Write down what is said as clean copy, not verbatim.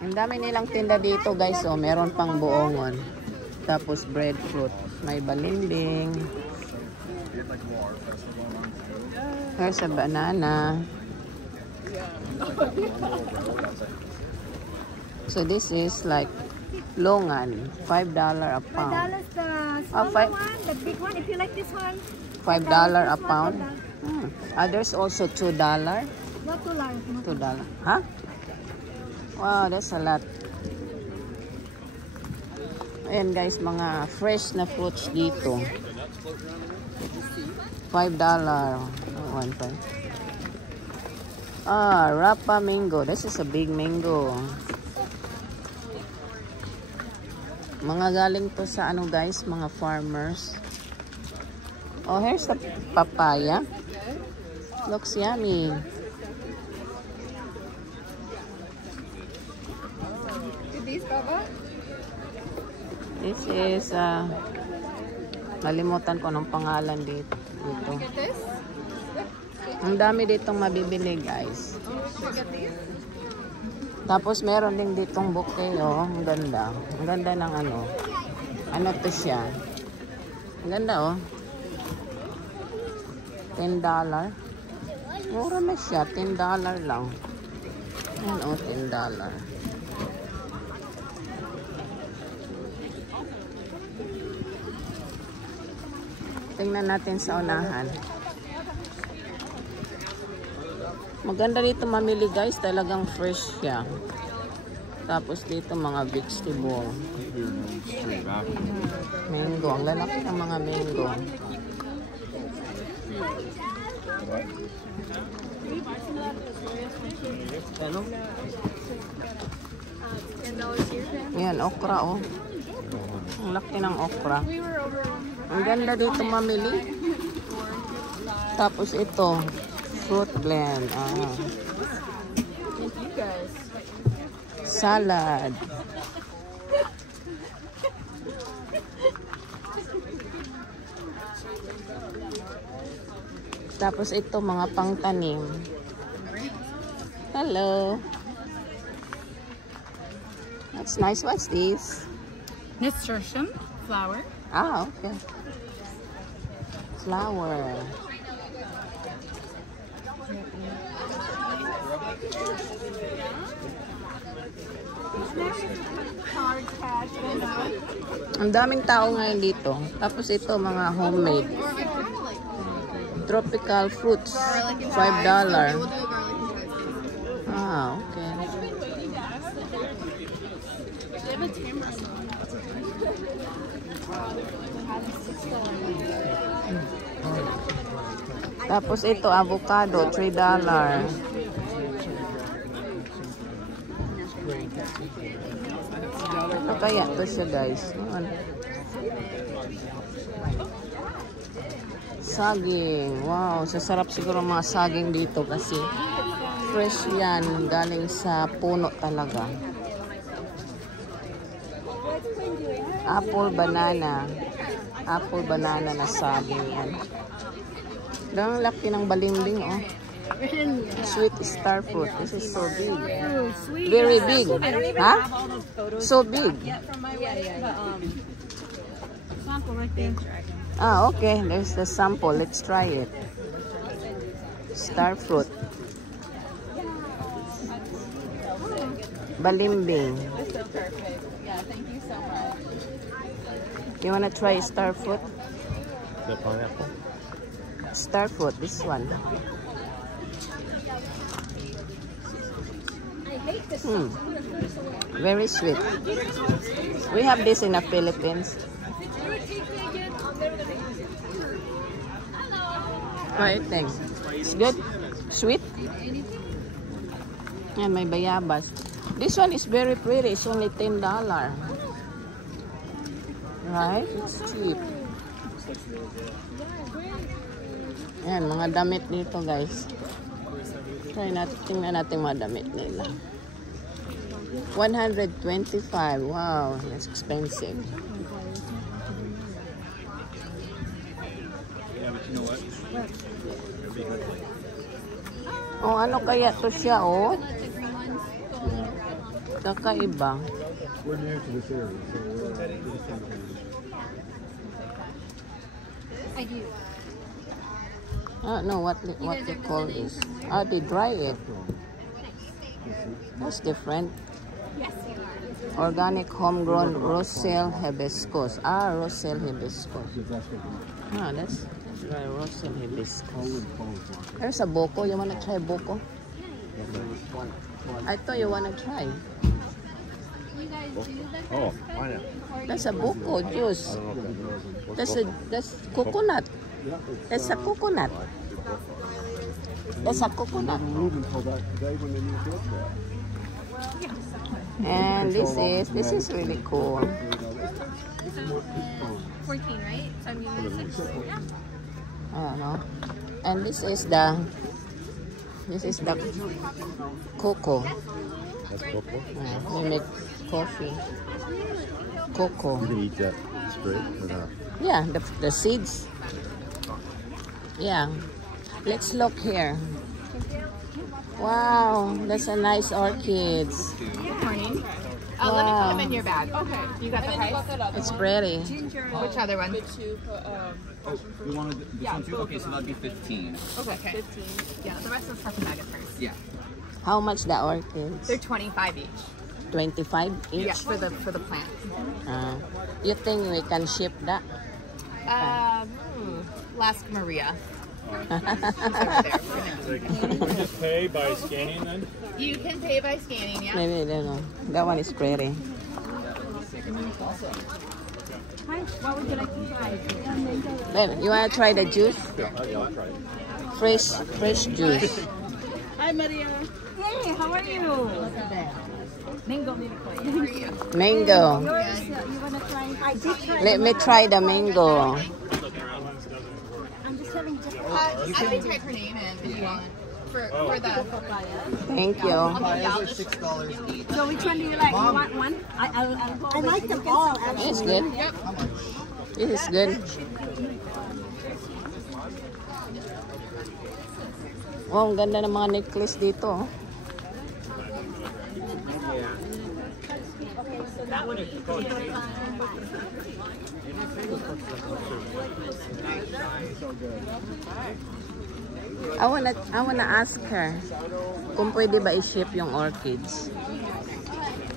Ang dami nilang tinda dito guys. Oh, meron pang buongon. Tapos breadfruit. May balimbing. Here's a banana. So this is like longan. $5 a pound. $5 the smaller one, the big one. If you like this one, $5 a pound. There's also $2. not too large. $2. Huh? Wow, that's a lot. Ayan guys, mga fresh na fruits dito. $5. One time. Rapa mango. This is a big mango. Mga galing to sa ano guys, mga farmers. Oh, here's the papaya. Looks yummy. This is nalimutan ko ng pangalan dito. Ang dami ditong mabibili guys. Tapos meron din ditong bouquet, oh. Ang ganda. Ang ganda ng ano. Ano to siya? Ang ganda, oh. $10. Mura na siya. $10 lang. Ayan, oh. $10. Tingnan natin sa unahan. Maganda dito mamili guys. Talagang fresh siya. Tapos dito mga vegetable. Mango. Ang lalaki ng mga mango. Yan, okra, oh. Ang laki ng okra. Ang ganda dito mamili. Tapos ito, fruit blend. Salad. Tapos ito, mga pangtanim. Hello. That's nice. What's this? Nasturtium flower. Okay. Flower. Ang daming tao ngayon dito. Tapos ito, mga homemade. Tropical fruits. $5. Okay. Tapos ito, avocado, $3. Ito kaya to siya guys. Saging. Wow, sasarap siguro mga saging dito kasi fresh yan. Galing sa puno talaga. Apple banana. Apple banana na saging yan. Ang laki ng balimbing, oh. Sweet star fruit. This is so big. Very big. Huh? So big. Okay. There's the sample. Let's try it. Star fruit. Balimbing. You wanna try star fruit? The pineapple. Star fruit, this one. Very sweet. We have this in the Philippines. What do you think? It's good? Sweet? And may bayabas. This one is very pretty. It's only $10. Right? It's cheap. Yan, mga damit dito guys. Try natin, tingnan natin mga damit nila. $125. Wow, that's expensive. Oh, ano kaya to siya, oh? Kakaiba. We're new to this area, so we're just trying to I do. I don't know what they call this. Oh, they dry it. That's different. Yes, you are. Organic homegrown Roselle hibiscus. Ah, Roselle hibiscus. Ah, that's right, Roselle hibiscus. There's a boko. You wanna try boko? I thought you wanna try. You guys, do you like Oh, pineapple. That's a boko juice. I don't know if That's coconut. That's a coconut. That's a coconut. And this is really cool. 14, right? So I'm giving you 6. Yeah. I don't know. And this is the cocoa. That's cocoa. We make coffee. Cocoa. You can eat that straight or not? Yeah, the seeds. Yeah. Let's look here. Wow, that's a nice orchids. Good morning. Let me put Wow. them in your bag. Okay. You got the price? It's pretty. Which other one? You wanted this one too? Okay, so that'd be 15. Okay. 15. Yeah, the rest is for the maggot first. Yeah. How much the orchids? They're 25 each. 25 each? Yeah, for the plant. You think we can ship that? Ask Maria. Just pay by scanning then? You can pay by scanning, yeah? Maybe, I don't know. That one is pretty. Hi, what would you like to try? Then, you want to try the juice? Yeah, I'll try it. Fresh juice. Hi, Maria. Hey, how are you? Mango. Mango. Yours, you want to try? I did try. Let me try the mango. I'm just having just I can type her name in if you want. For the Thank you. $6 each. So which one do you like? You want one? I like them all, actually. It's good. This is good. Oh, ang ganda ng mga necklace dito. I wanna ask her kung pwede ba i-ship yung orchids.